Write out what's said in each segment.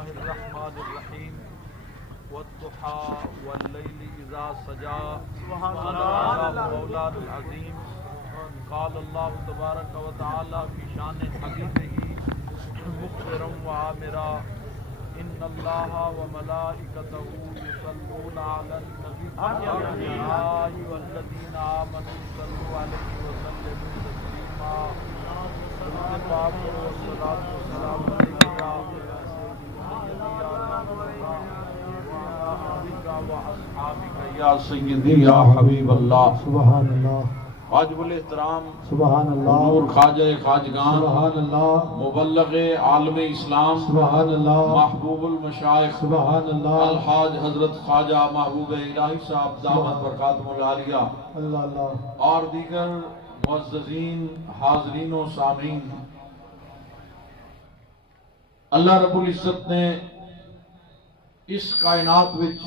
الله الرحمن الرحيم والضحى والليل إذا سجى سبحان الله مولانا العظيم. قال الله تبارك وتعالى في شان حبيبه مخبرا وآمرا إن الله وملائكته يصلون على النبي يا أيها الذين آمنوا صلوا عليه وسلموا تسليما. درود پاک والصلاة والسلام عليك يا یا سیدی یا حبیب اللہ. سبحان اللہ واجب الاحترام سبحان اللہ حضور خواجہ خواجگان سبحان اللہ مبلغ عالم اسلام سبحان اللہ محبوب المشائخ سبحان اللہ الحاج حضرت خواجہ محبوب الہی صاحب دامت برکاتہ العالیہ اللہ اللہ اور دیگر معززین حاضرین و سامعین، اللہ رب العزت نے اس کائنات وچ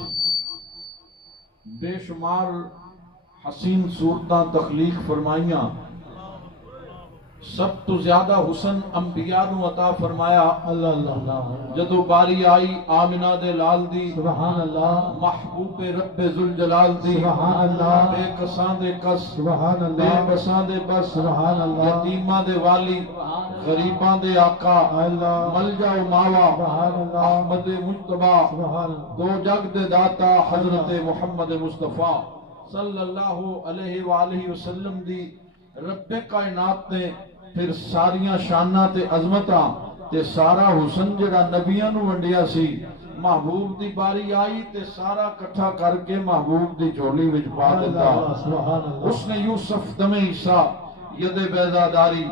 بے شمار حسین صورتاں تخلیق فرمائیاں. سب تو زیادہ حسن انبیاء نو عطا فرمایا. اللہ اللہ جدو باری آئی آمنہ دے لال دی سبحان اللہ محبوب رب ذوالجلال دی سبحان اللہ بے کساں دے کس سبحان بے اللہ بساں دے بس سبحان اللہ یتیماں دے والی غریباں دے آقا اللہ ملجا و ماوا سبحان اللہ احمد مجتبی سبحان دو جگ دے داتا حضرت محمد مصطفیٰ صلی اللہ علیہ وآلہ وسلم دی رب کائنات نے پھر ساریاں شاناں تے عظمتاں تے سارا حسن جڑا نبیاں نو ونڈیا سی محبوب دی باری آئی تے سارا کٹھا کر کے محبوب دی جھولی وچ پا دیتا. سبحان اللہ اس نے یوسف دم عیسیٰ ید بیضاداری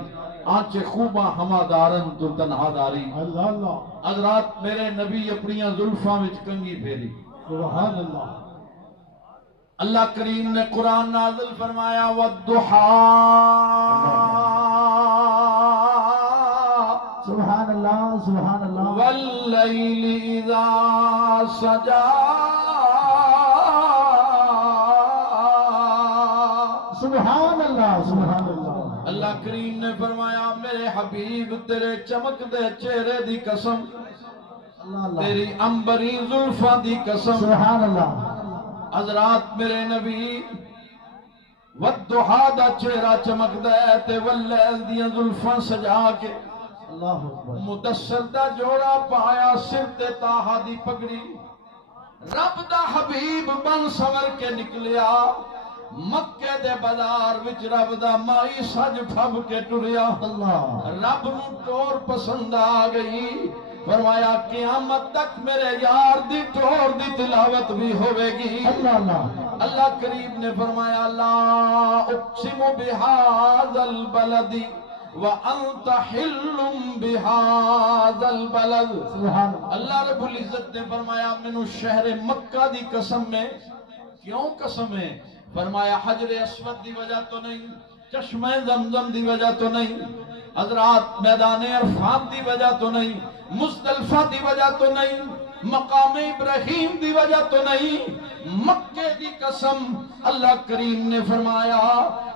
آنچ خوباں ہما دارن تو تنہا داری. اللہ اللہ حضرات میرے نبی اپنیاں زلفاں وچ کنگھی پھیری. سبحان اللہ اللہ کریم نے قرآن نازل فرمایا والضحا سبحان اللہ سبحان اللہ واللیل اذا سجا. سبحان اللہ سبحان اللہ اللہ کریم نے فرمایا میرے حبیب تیرے چمک دے چہرے دی قسم اللہ اللہ تیری امبری زلفاں دی قسم. سبحان اللہ حضرات میرے نبی والضحا دا چہرہ چمک دے تے واللیل دیاں زلفاں سجا کے اللہ اکبر مدثر دا جوڑا پایا سر تے تاہا دی پگڑی. رب دا حبیب بن سور کے نکلیا مکے دے بازار وچ رب دا مائی سج پھب کے ٹریا. اللہ رب نو ٹور پسند آ گئی. فرمایا قیامت تک میرے یار دی ٹور دی تلاوت بھی ہوئے گی. اللہ اللہ اللہ کریم نے فرمایا لا اقسم بهذا البلد وانت حل بهذا البلد. سبحان اللہ رب العزت نے فرمایا مینوں شہر مکہ دی قسم میں. کیوں قسم ہے؟ فرمایا حجر اسود دی وجہ تو نہیں، چشمہ زمزم دی وجہ تو نہیں، حضرات میدان عرفات دی وجہ تو نہیں، مزدلفہ دی وجہ تو نہیں، مقام ابراہیم دی وجہ تو نہیں، مکے دی قسم. اللہ کریم نے فرمایا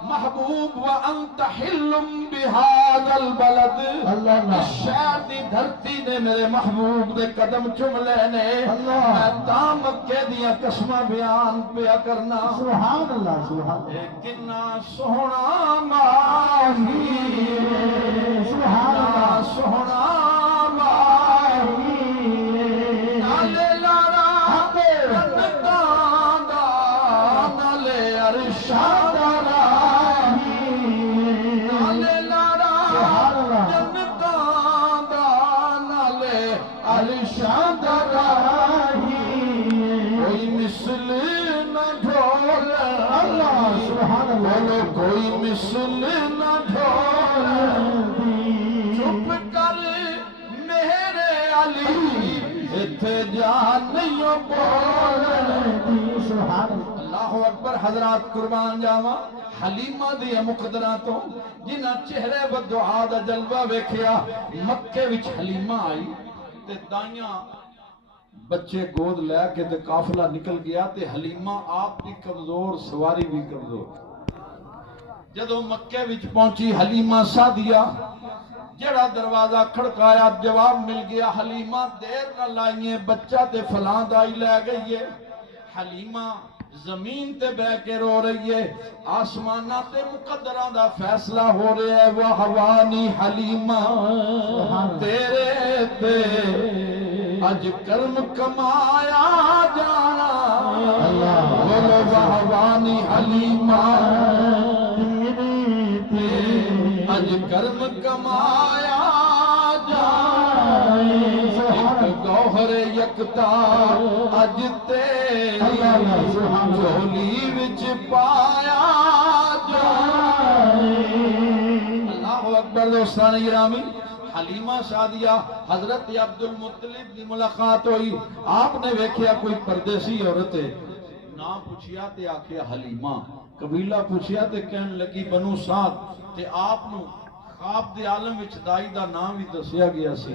محبوب وانت حل بهذا البلد. اللہ اللہ اس شہر دی دھرتی نے میرے محبوب دے قدم چم لینے. اللہ میں تاں مکے دیاں قسماں بیان پیا کرنا. سبحان اللہ سبحان اللہ کنا سوہنا ماہی سبحان اللہ سوہنا ماہی نالے لارا جنتاں دا نالے عرشاں دا راہی نالے لارا سبحان اللہ جنتاں دا نالے عرشاں دا راہی کوئی مثل نہ ڈھول. اللہ سبحان اللہ بولو کوئی مثل نہ ڈھول. چپ کر میرے علی اتھے جان نہیں بول. سبحان اللہ اللہ اکبر. حضرات قربان جاواں حلیمہ دی مقدرہ تو جنہ چہرے و دعا دا جلوہ ویکھیا. مکے وچ حلیمہ آئی تے دائیاں بچے گود لے کے تے قافلہ نکل گیا تے حلیمہ آپ بھی کمزور سواری بھی کمزور. جدو مکے وچ پہنچی حلیمہ سعدیہ جڑا دروازہ کھڑکایا جواب مل گیا، حلیمہ دیر نہ لائیے، بچہ تے فلاں دائی لے گئی ہے۔ حلیمہ زمین تے بہ کے رو رہی ہے، آسمانہ تے مقدرہ دا فیصلہ ہو رہا ہے، وَحَوَانِ حلیمہ تیرے تے اج کرم کمایا جانا، بولو وَحَوَانِ حلیمہ اج کرم کمایا جائے، ایک گوہر یکتا اج تیری جھولی وچ پایا جائے۔ اللہ اکبر دوستان گرامی، حلیمہ سعدیہ حضرت عبد المطلب دی ملاقات ہوئی، آپ نے ویکھیا کوئی پردیسی عورت ہے، نام پوچھیا تے آکھیا حلیمہ، قبیلہ پوچھیا تے کہن لگی بنو سعد، تے آپ نو خواب دے عالم وچ دائی دا نام بھی دسیا گیا سی،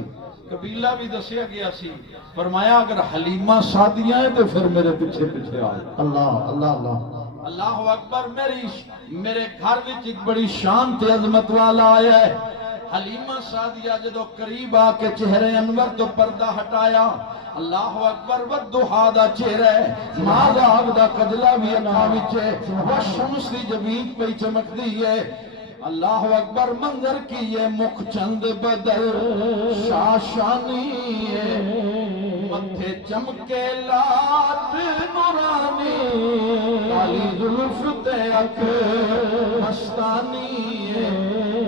قبیلہ بھی دسیا گیا سی، فرمایا اگر حلیمہ سعدیہ ہے تو پھر میرے پیچھے پیچھے آئے۔ اللہ اللہ اللہ اللہ اکبر، میرے گھر وچ ایک بڑی شان تے عظمت والا آیا ہے۔ حلیمہ سعدیہ جدو قریب آ کے چہرے انور تو پردہ ہٹایا، اللہ اکبر، والضحیٰ دا چہرہ ہے، ماذاب دا کجلہ بھی اکھا وچے، والشمس دی جبین پہ چمک دی ہے۔ اللہ اکبر، منظر کی یہ مکھ چند بدل شاشانی ہے، متھے چمکے لات نورانی، کالی زلف تے اکھ مستانی ہے،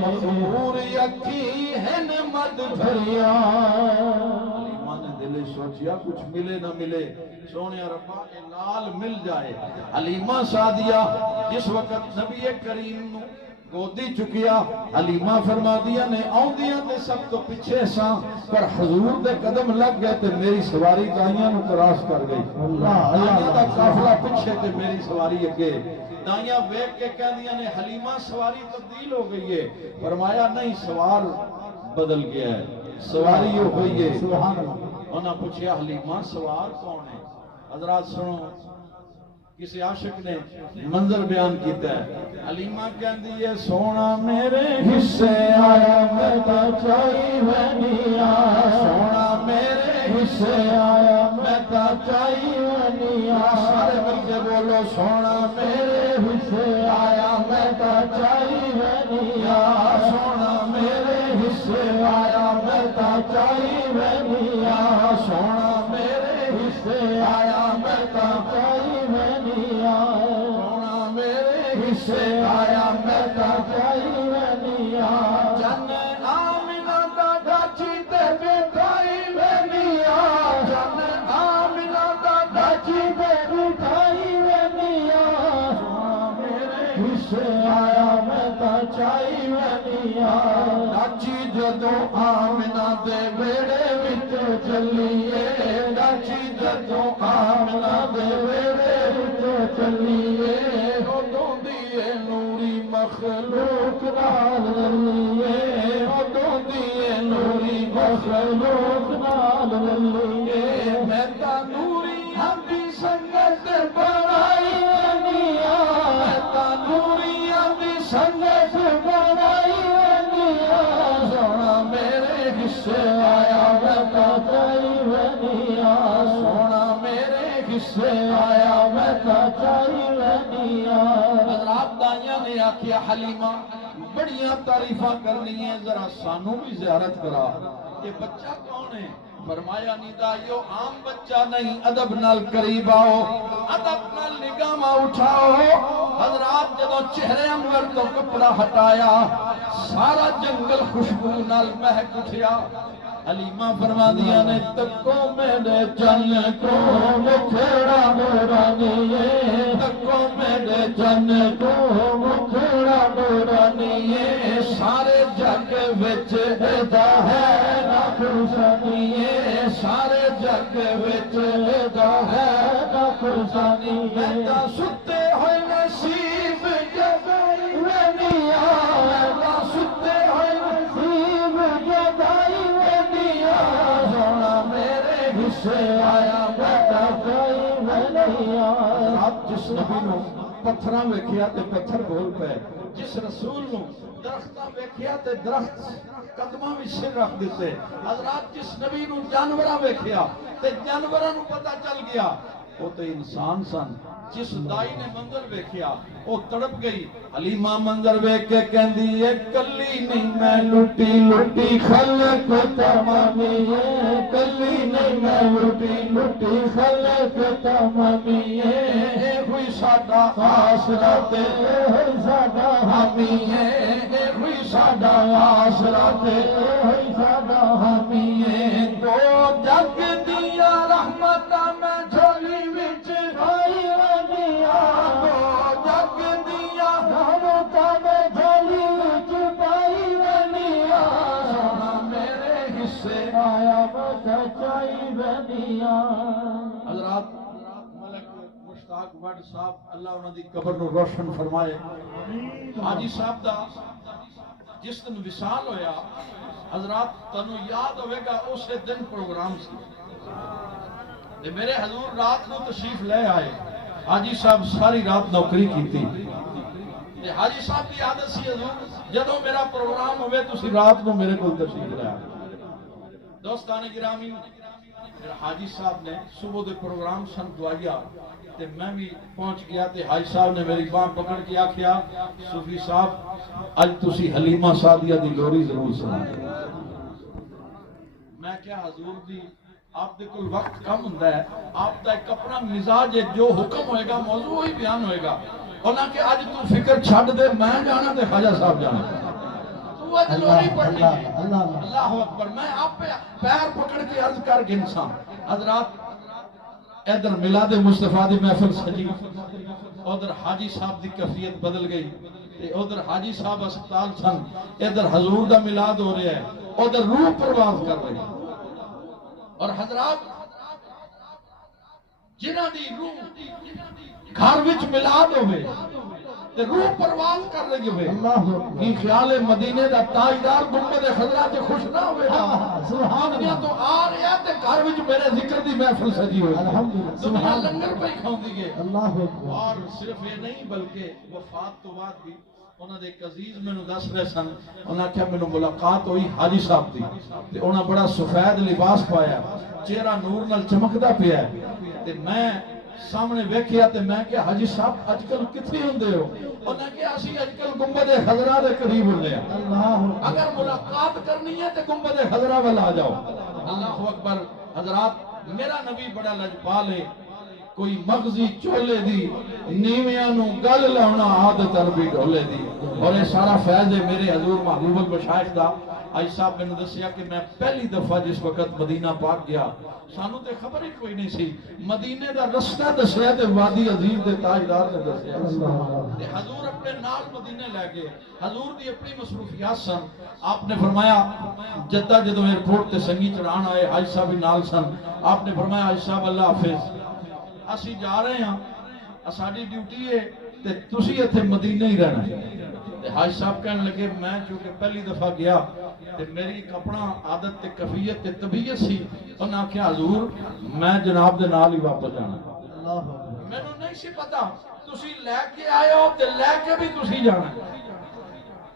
مخمور یکی ہن مد بھریا۔ حلیمہ نے دل سوچیا کچھ ملے نہ ملے، سونے ربا کے لال مل جائے۔ حلیمہ سعدیہ جس وقت نبی کریم نو گودی چکیا، حلیمہ فرما دیا نے آؤندیاں تے سب تو پچھے ساں، پر حضور دے قدم لگ گئے تے میری سواری دائیاں نو کراس کر گئی۔ دائیاں دا قافلہ پچھے تے میری سواری اگے، دائیاں بیک کے کہہ دیا نے حلیمہ سواری تبدیل ہو گئی ہے، فرمایا نہیں سوار بدل گیا ہے، سواری ہو گئی ہے۔ انہاں پوچھیا حلیمہ سوار کون ہے؟ حضرات سنو، کسی عاشق نے منظر بیان کیتا ہے، حلیمہ کہندی ہے سونا میرے حصے آیا میں تا چائی ونیا، سونا میرے حصے آیا میں تا چائی ونیا، سارے مل کے بولو سونا میرے حصے آیا میں تا چائی ونیا، سونا میرے حصے آیا میں تا چائی ونیا، سونا میرے حصے آیا میں تا چائی ونیا، سونا میرے حصے آیا میں تا چائی ونیا، جن آمنہ دا ڈاچی تے بٹھائی ونیا، جن آمنہ دا ڈاچی تے بٹھائی ونیا، سونا میرے حصے آیا میں تا چائی ونیا، ڈاچی جدو آمنہ دے بیڑے وچ چلیے، ڈاچی جدو آمنہ دے بیڑے وچ چلیے، ادوں دیئے نوری مخلوق نال رلیے، ادوں دیئے نوری مخلوق نال رلیے، میں تا نوری ہم بھی سنگت بنائی ونیا، میں تا نوری ہم بھی سنگت بنائی ونیا، سونا میرے حصے آیا میں تا چائی ونیا، سونا میرے حصے آیا میں تا چائی ونیا۔ حضرات دائیاں نے آکھیا حلیمہ بڑیاں تعریفاں کرنی ہیں، ذرا سانوں بھی زیارت کرا، یہ بچہ کون ہے؟ فرمایا نیدائیو عام بچہ نہیں، ادب نال قریب آؤ، ادب نال نگاہ اٹھاؤ۔ حضرات جدو چہرے انور تو کپڑا ہٹایا، سارا جنگل خوشبو نال مہک اٹھیا۔ حلیمہ فرما دیا نے تکو میرے چن کو مکھڑا نورانیے، تکو میرے چن کو مکھڑا نورانیے، سارے جگ وچ ایدا ہے نا فرسانیے، سارے جگ وچ ایدا ہے نا فرسانیے، میں تا ستے ہوئے نصیب جگائی ونیا، میں تا ستے ہوئے نصیب جگائی ونیا، سونا میرے حصے آیا میں تا چائی ونیا۔ آپ جس نبی نو پتھراں ویکھیا تے پتھر بول پے، جس رسول نو درختاں ویکھیا تے درخت قدماں وچ سر رکھ دتے حضرات جس نبی نو جانوراں ویکھیا تے جانوراں نو پتہ چل گیا وہ تے انسان سن جس دائی نے منظر ویکھیا وہ تڑپ گئی حلیمہ منظر ویکھ کے کہندی اے کلی نہیں میں لٹی لٹی خلق تمامی کلی نہیں میں لٹی لٹی خلق تمامی اے کوئی ساڈا آسرا تے ہوئی ساڈا حامی اے کوئی ساڈا آسرا تے ہوئی ساڈا حامی دو جگ دیا رحمتاں میں جھولی وچ پائی ونیا دو جگ دیا رحمتاں میں جھولی وچ پائی ونیا سونا میرے حصے آیا بچائی ونیا حضرات ملک مشتاق وڈ صاحب اللہ انہاں دی قبر نو روشن فرمائے حاجی صاحب دا جس دن وصال ہویا حضرات تنو یاد ہوئے گا اسے دن پروگرام سی تے میرے حضور رات نو تشریف لے آئے حاجی صاحب ساری رات نوکری کی تے حاجی صاحب کی عادت سی حضور جدوں میرا پروگرام ہوئے تسی رات نو میرے کول تشریف لے آئے دوستان گرامی پھر حاجی صاحب نے صبح دے پروگرام سن دعائیا تے میں بھی پہنچ گیا تے حاجی صاحب نے میری باں پکڑ کے آکھیا صوفی صاحب اج تسی حلیمہ سعدیہ دی لوری ضرور سنا میں کیا حضور دی آپ دے کل وقت کم ہوندا ہے آپ دا ایک اپنا مزاج ہے جو حکم ہوئے گا موضوع ہی بیان ہوئے گا انہاں کہ اج تو فکر چھڈ دے میں جانا تے خواجہ صاحب جانا تو اج لوری پڑھنی ہے اللہ اکبر میں آپ پہ پیر پکڑ کے عرض کر گنساں حضرات ادھر میلاد مصطفیٰ دی محفل سجی ادھر حاجی صاحب دی کیفیت بدل گئی ادھر حاجی صاحب اسپتال سن ادھر حضور دا میلاد ہو رہا ہے ادھر روح پرواز کر رہی اور حضرات جنہاں دی روح گھر وچ میلاد ہوئے تے روح پرواز کر رہی ہوئے کی خیال مدینے دا تاجدار گنبد خضرا تے خوش نہ ہوئے گا سبحان اللہ تو آ رہا تے گھر وچ میرے ذکر دی محفل سجی ہوئی الحمدللہ دنیا لنگر پہ کھاندی گئے اللہ اور صرف یہ نہیں بلکہ وفات تو بعد بھی انہاں دے ایک عزیز مینوں دس رہے سن انہاں کہا مینوں ملاقات ہوئی حاجی صاحب دی تے انہاں بڑا سفید لباس پایا چہرہ نور نال چمکدا پیا تے میں سامنے ویکھیا تے میں کہ حاجی صاحب اج کل کتنے ہوندے ہو انہاں کہ اسی اج کل گنبد خضرا دے قریب ہوندے ہیں اگر ملاقات کرنی ہے تے گنبد خضرا ول آ جاؤ اللہ اکبر حضرات میرا نبی بڑا لجپال ہے کوئی مغزی چولے دی نیویاں نو گل لاؤنا عادت عربی ڈولے دی اور یہ سارا فیض ہے میرے حضور محبوب المشائخ دا آج صاحب میں نے دسیا کہ میں پہلی دفعہ جس وقت مدینہ پاک گیا سانو تے خبر ہی کوئی نہیں سی مدینے دا رستہ دسیا تے وادی عظیم دے تاجدار نے دسیا تے حضور اپنے نال مدینے لے گئے حضور دی اپنی مصروفیات سن آپ نے فرمایا جدہ جدو ایئرپورٹ تے سنگی چڑھان آئے حاج صاحب بھی نال سن آپ نے فرمایا حاج صاحب اللہ حافظ اسی جا رہے ہیں ساری ڈیوٹی ہے تے تسی ایتھے مدینے ہی رہنا تے حاج صاحب کہنے لگے میں چونکہ پہلی دفعہ گیا تے میری ایک اپنا عادت تے کفیت تے طبیعت سی انہاں کہا حضور میں جناب دے نال ہی واپس جانا مینوں نہیں سی پتا تسی لے کے آئے ہو تے لے کے بھی تسی جانا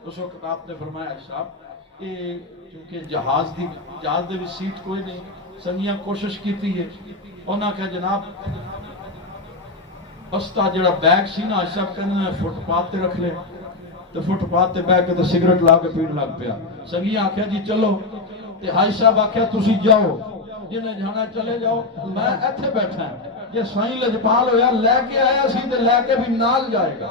اس وقت آپ نے فرمایا حاج صاحب کہ چونکہ جہاز دے بھی سیٹ کوئی نہیں سنگیاں کوشش کیتی ہے انہاں کہا جناب بستا جڑا بیگ سی نا صاحب کہنے فٹ پاتھ تے رکھ لے تو فٹ پاتھ تے بیگ کے تو سگریٹ لا کے پین لگ پیا سنگیاں آکھیا جی چلو تے حاج صاحب آکھیا تسی جاؤ جنہیں جانا چلے جاؤ میں ایتھے بیٹھا ہے یہ سائیں لجپال ہویا لے کے آیا سی تے لے کے بھی نال جائے گا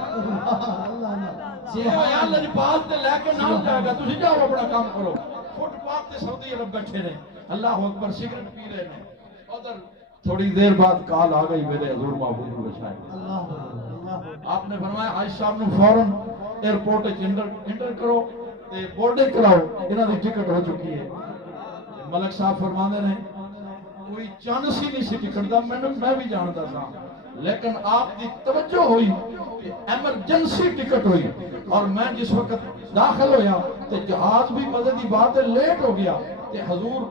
یہ ہویا لجپال تے لے کے نال جائے گا تسی جاؤ اپنا کام کرو فٹ پاتھ تے سعودی عرب بیٹھے نے اللہ اکبر سگریٹ پی رہے ہیں ادھر تھوڑی دیر بعد کال آ گئی میرے حضور محبوب المشائخ آپ نے فرمایا حاج صاحب نو فوراً ایئرپورٹ انٹر کرو تے بورڈنگ کراؤ انہاں دی ٹکٹ ہو چکی ہے ملک صاحب فرماندے نے کوئی چانس ہی نہیں سی ٹکٹ دا میں بھی جاندا تھا لیکن آپ دی توجہ ہوئی کہ ایمرجنسی ٹکٹ ہوئی اور میں جس وقت داخل ہویا تے جہاز بھی مزے دی بات ہے لیٹ ہو گیا تے حضور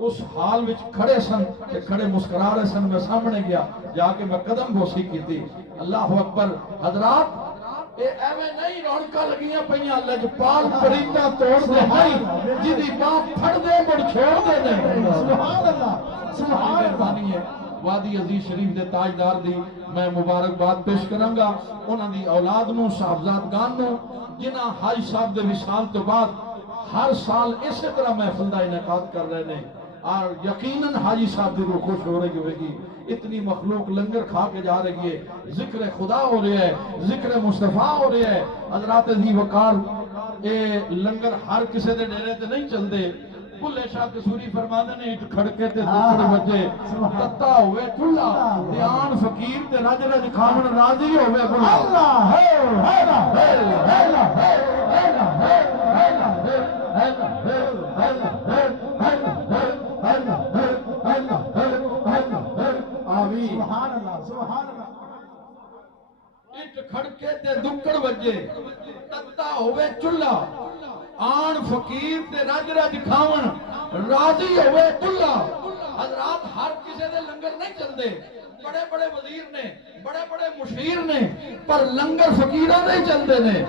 اس حال وچ کھڑے سن تے کھڑے مسکرا رہے سن میں سامنے گیا جا کے میں قدم بوسی کی تھی اللہ اکبر حضرات اے ایویں نہیں رونقاں لگیاں پیاں لجپال پرندہ توڑ دے نہیں جدی ماں پھڑ دے مڑ چھوڑ دے نہیں سبحان اللہ سبحان اللہ مہربانی ہے وادی عزیز شریف دے تاجدار دی میں مبارکباد پیش کروں گا انہاں دی اولاد نو صاحبزادگان نو جنہاں حاج صاحب دے وصال تو بعد ہر سال اسی طرح محفل دا انعقاد کر رہے ہیں اور یقیناً حاجی صاحب دی روح خوش ہو رہی ہوئے گی اتنی مخلوق لنگر کھا کے جا رہی ہے ذکر خدا ہو رہا ہے ذکر مصطفیٰ ہو رہا ہے حضرات ذی وقار اے لنگر ہر کسے دے ڈیرے تے نہیں چل دے بلے شاہ قصوری فرمانے نے اٹھ کھڑکے تے دکڑ بجے تتا ہوئے ٹھلا دیان فقیر تے رج رج کھاون راضی ہوئے بلا اللہ ہے اللہ ہے اللہ ہے اللہ ہے آمین سبحان اللہ سبحان اللہ اٹھ کھڑکے تے دکڑ بجے تتا ہوئے چلا آن فقیر تے رج رج کھاون راضی ہوئے چلا حضرات ہر کسے دے لنگر نہیں چلدے بڑے بڑے وزیر نے بڑے بڑے مشیر نے پر لنگر فقیران نہیں چلدے نے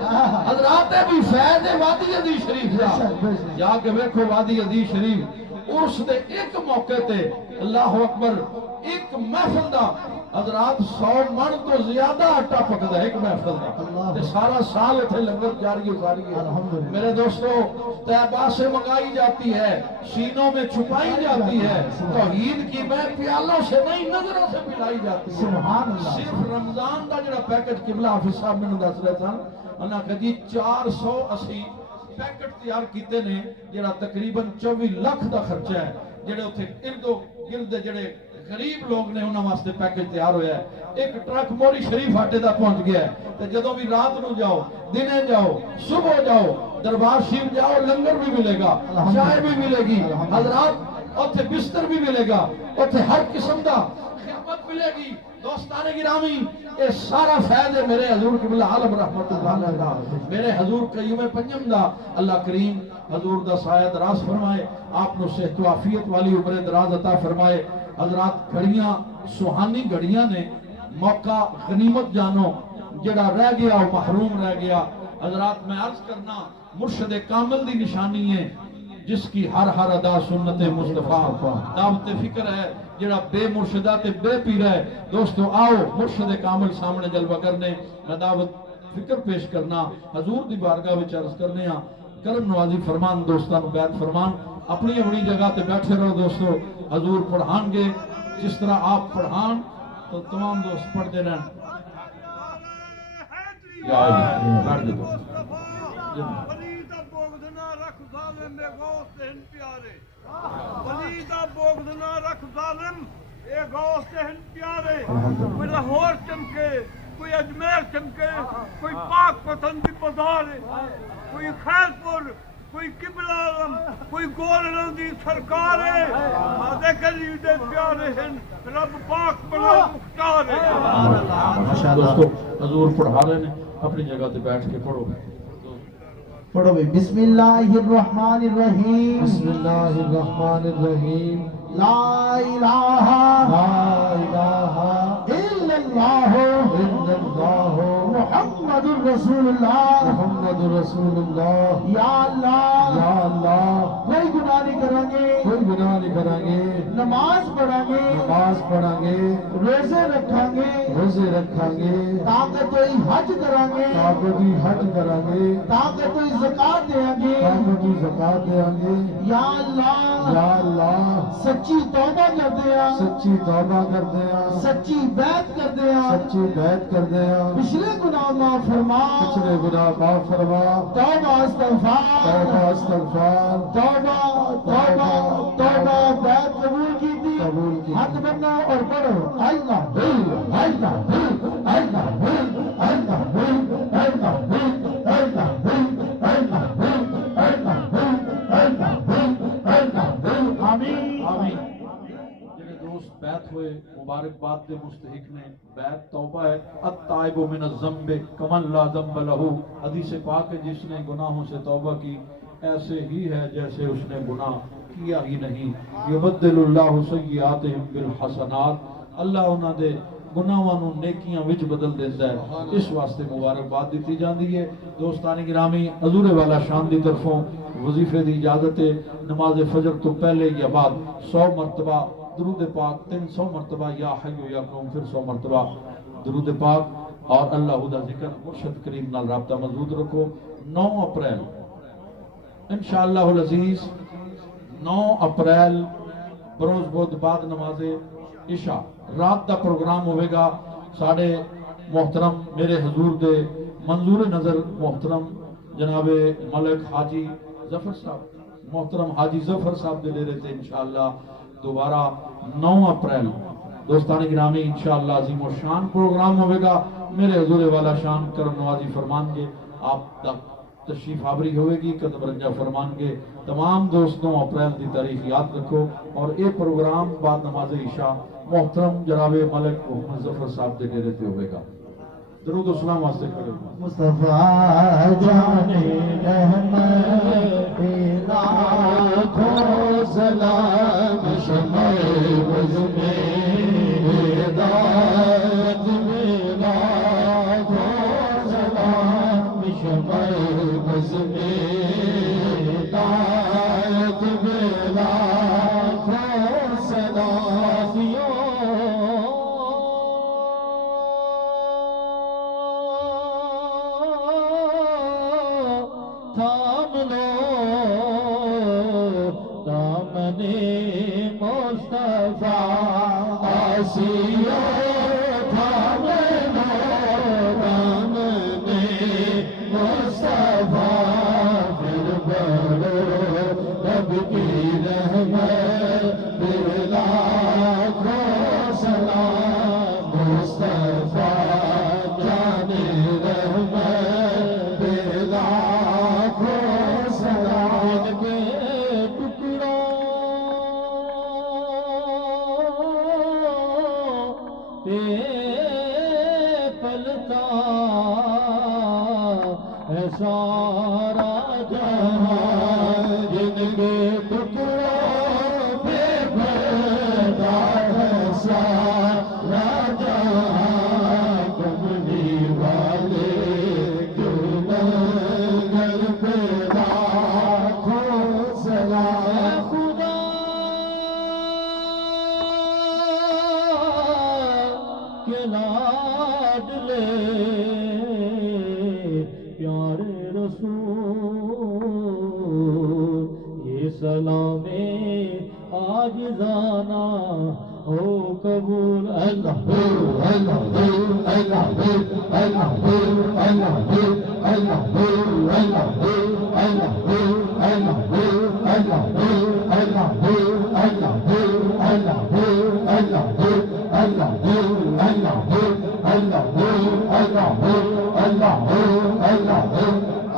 حضرات بھی فیض وادی عزیز شریف دا جا کے ویکھو وادی عزیز شریف اس دے ایک موقع تے اللہ اکبر ایک محفل دا حضرات 100 من تو زیادہ آٹا پکدا ہے ایک محفل دا تے سارا سال اتھے لنگر جاری ہو ساری ہے میرے دوستو طیبہ سے منگائی جاتی ہے سینوں میں چھپائی جاتی ہے توحید کی میں پیالوں سے نہیں نظروں سے پلائی جاتی ہے سبحان اللہ صرف رمضان دا جڑا پیکج قبلہ حافظ صاحب میں دس رہے تھا انہاں کہ جی 480 پیکٹ تیار کیتے نے جڑا تقریباً 24 لاکھ دا خرچہ ہے جڑے اتھے ارد و گرد جڑے غریب لوگ نے انہاں واسطے پیکج تیار ہویا ہے ایک ٹرک موری شریف ہاٹے دا پہنچ گیا ہے تے جدوں بھی رات نو جاؤ دنے جاؤ صبح جاؤ دربار شریف جاؤ لنگر بھی ملے گا چائے بھی ملے گی حضرات اوتھے بستر بھی ملے گا اوتھے ہر قسم دا خدمت ملے گی دوستان گرامی یہ سارا فیض ہے میرے حضور قبلہ عالم رحمت اللہ علیہ دا میرے حضور قیوم پنجم دا اللہ کریم حضور دا سایہ دراز فرمائے آپ نو صحت و عافیت والی عمر دراز عطا فرمائے حضرات گھڑیاں سہانی گھڑیاں نے موقع غنیمت جانو جڑا رہ گیا وہ محروم رہ گیا حضرات میں عرض کرنا مرشد کامل دی نشانی ہے جس کی ہر ہر ادا سنت مصطفیٰ دعوت فکر ہے جڑا بے مرشدہ تے بے پیر ہے دوستو آؤ مرشد کامل سامنے جلوہ کرنے میں دعوت فکر پیش کرنا حضور دی بارگاہ وچ عرض کرنے ہاں کرم نوازی فرمان دوستان بیعت فرمان اپنی اپنی جگہ تے بیٹھے رہو دوستو حضور پڑھان گے جس طرح آپ پڑھان تو تمام دوست پڑھتے رہن یا علی بیٹھ دو رکھ ظالم بے غوث ہن پیارے ولی دا بغض نہ رکھ ظالم اے غوث ہن پیارے کوئی لاہور چمکے کوئی اجمیر چمکے کوئی پاک پتن دی بازار کوئی خیرپور کوئی قبلہ عالم کوئی گولڈن دی سرکار ہے آدھے گلی دے پیارے ہن رب پاک بنا مختار ہے دوستو حضور پڑھا رہے ہیں اپنی جگہ تے بیٹھ کے پڑھو پڑھو بھئی بسم اللہ الرحمن الرحیم بسم اللہ الرحمن الرحیم لا الہ لا الہ الا اللہ الا اللہ محمد الرسول اللہ محمد رسول اللہ یا اللہ یا اللہ کوئی گناہ نہیں کریں گے کوئی گناہ نہیں کریں گے نماز پڑھیں گے نماز پڑھیں گے روزے رکھیں گے روزے رکھیں گے تاکہ کوئی حج کریں گے تعبدی حج کریں گے تاکہ کوئی زکات دیں گے تعبدی زکات دیں گے یا اللہ یا اللہ سچی توبہ کر دیا سچی توبہ کر دیا سچی بیعت کر دیا سچی بیعت کر دیا پچھلے گناہ معاف فرما پچھلے گناہ معاف فرما توبہ استغفار توبہ استغفار توبہ توبہ توبہ بیعت قبول کی تھی قبول کی ہاتھ بننا اور پڑھو اللہ اللہ اللہ اللہ آمین جنہیں دوست بیعت ہوئے مبارکباد دے مستحق نے بیعت توبہ ہے التائب من الذنب کمن لا ذنب لہو حدیث پاک ہے جس نے گناہوں سے توبہ کی ایسے ہی ہے جیسے اس نے گناہ کیا ہی نہیں یبدل اللہ سیئاتہم بالحسنات اللہ انہاں دے گناہاں نوں نیکیاں وچ بدل دیندا ہے اس واسطے مبارکباد دیتی جاندی ہے دوستان گرامی حضور والا شان دی طرفوں وظیفے دی اجازت ہے نماز فجر تو پہلے یا بعد 100 مرتبہ درود پاک 300 مرتبہ یا حی یا قیوم پھر 100 مرتبہ درود پاک اور اللہ دا ذکر مرشد کریم نال رابطہ مضبوط رکھو 9 اپریل انشاءاللہ العزیز 9 اپریل بروز بدھ بعد نماز عشاء رات دا پروگرام ہوئے گا ساڑھے محترم میرے حضور دے منظور نظر محترم جناب ملک حاجی ظفر صاحب محترم حاجی ظفر صاحب دے لے رہے تھے انشاءاللہ دوبارہ 9 اپریل دوستان گرامی انشاءاللہ عظیم و شان پروگرام ہوئے گا میرے حضور والا شان کرم نوازی فرمان کے آپ تک تشریف آوری ہوئے گی قدم رنجہ فرمان کے تمام دوستوں اپریل دی تاریخ یاد رکھو اور اے پروگرام بعد نماز عشاء محترم جناب ملک محمد ظفر صاحب دے ڈیرے تے ہوئے گا درود و سلام واسطے کرے گا مصطفیٰ جان رحمت لاکھوں سلام شمع بز میں ہدایت میں لاکھوں سلام شمع بز میں ہدایت میں لاکھوں سلام تھام لو دامن مصطفیٰ آسیو تھام لو دامن مصطفیٰ پھر بڑھو رب کی رحمت پھر لاکھوں سلام مصطفیٰ جان رحمت پھر لاکھوں سلام کے ٹکڑوں پہ پلتا ہے سارا جہاں جن کے ٹکڑوں پہ پلتا ہے سارا جہاں کملی والے گل پہ لاکھوں سلام خدا کے لاڈلے پیارے رسول یہ سلام عاجزانہ ہو قبول اللہ اللہ اللہ اللہ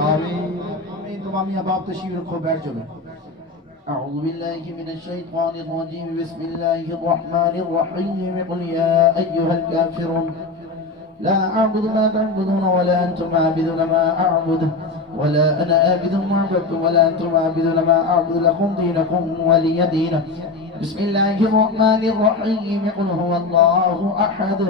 آمین تمامی احباب تشریف رکھو بیٹھ جاؤ أعوذ بالله من الشيطان الرجيم بسم الله الرحمن الرحيم قل يا أيها الكافرون لا أعبد ما تعبدون ولا أنتم عابدون ما أعبد ولا أنا عابد ما عبدتم ولا أنتم عابدون ما أعبد لكم دينكم ولي دين بسم الله الرحمن الرحيم قل هو الله أحد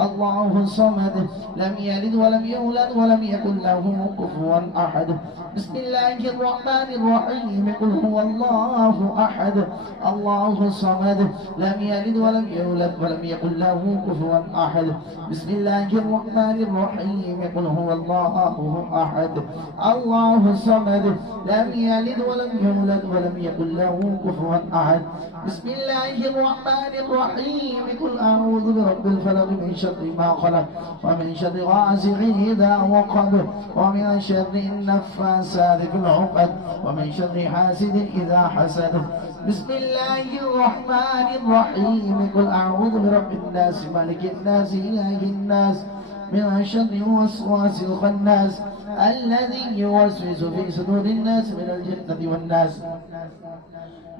الله الصمد لم يلد ولم يولد ولم يكن له كفوا أحد بسم الله الرحمن الرحيم قل هو الله أحد الله الصمد لم يلد ولم يولد ولم يكن له كفوا أحد بسم الله الرحمن الرحيم قل هو الله أحد الله الصمد لم يلد ولم يولد ولم يكن له كفوا أحد بسم الله الرحمن الرحيم قل أعوذ برب الفلق من شر ما خلق ومن شر غاسق إذا وقب ومن شر النفاثات في العقد ومن شر حاسد إذا حسد بسم الله الرحمن الرحيم قل أعوذ برب الناس مالك الناس إله الناس من شر الوسواس الخناس الذي يوسوس في صدور الناس من الجنة والناس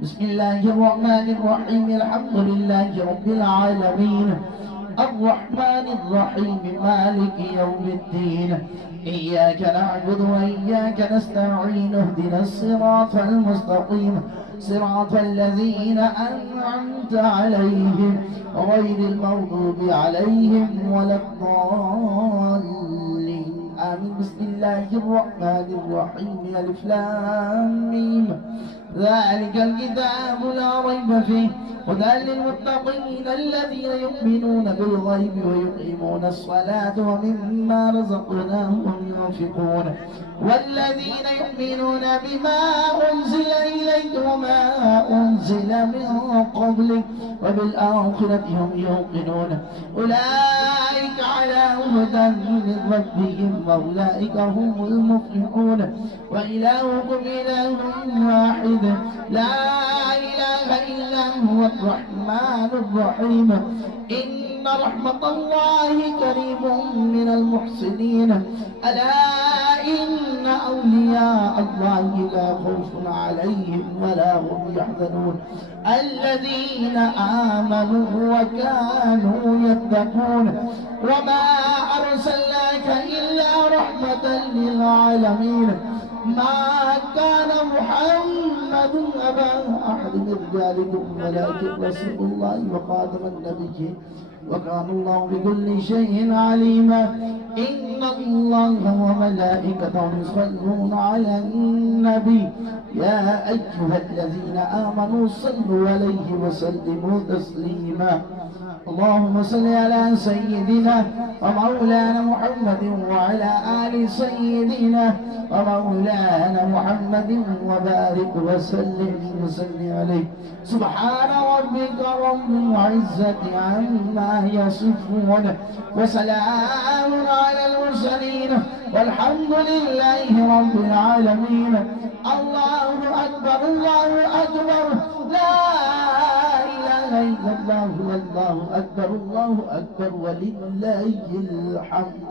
بسم الله الرحمن الرحيم الحمد لله رب العالمين الرحمن الرحيم مالك يوم الدين إياك نعبد وإياك نستعين اهدنا الصراط المستقيم صراط الذين أنعمت عليهم غير المغضوب عليهم ولا الضالين آمين. بسم الله الرحمن الرحيم. ألف لام ميم. ذلك الكتاب لا ريب فيه هدى للمتقين الذين يؤمنون بالغيب ويقيمون الصلاة ومما رزقناهم ينفقون والذين يؤمنون بما أنزل إليك وما أنزل من قبلك وبالآخرة هم يوقنون أولئك على هدى من ربهم وأولئك هم المفلحون. وإلهكم إله واحد لا إله إلا هو الرحمن الرحيم. إن رحمة الله قريب من المحسنين. ألا إن أولياء الله لا خوف عليهم ولا هم يحزنون الذين آمنوا وكانوا يتقون. وما أرسلناك إلا رحمة للعالمين. ما كان محمد أبا أحد من رجالكم ولكن رسول الله وخاتم النبيين وكان الله بكل شيء عليما. إن الله وملائكته يصلون على النبي يا أيها الذين آمنوا صلوا عليه وسلموا تسليما. اللهم صل على سيدنا ومولانا محمد وعلى آل سيدنا ومولانا محمد وبارك وسلم عليه. سبحان ربك رب العزة عما يصفون وسلام على المرسلين والحمد لله رب العالمين. الله أكبر الله أكبر لا إله إلا الله والله أكبر ولله الحمد.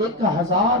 1000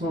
100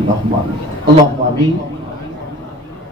اللهم آمين اللهم آمين.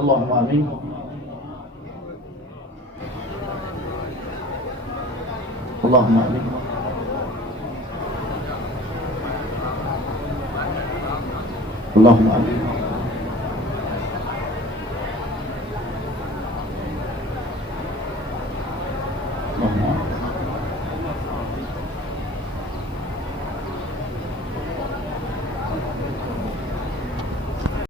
اللهم آمين. اللهم آمين. اللهم آمين.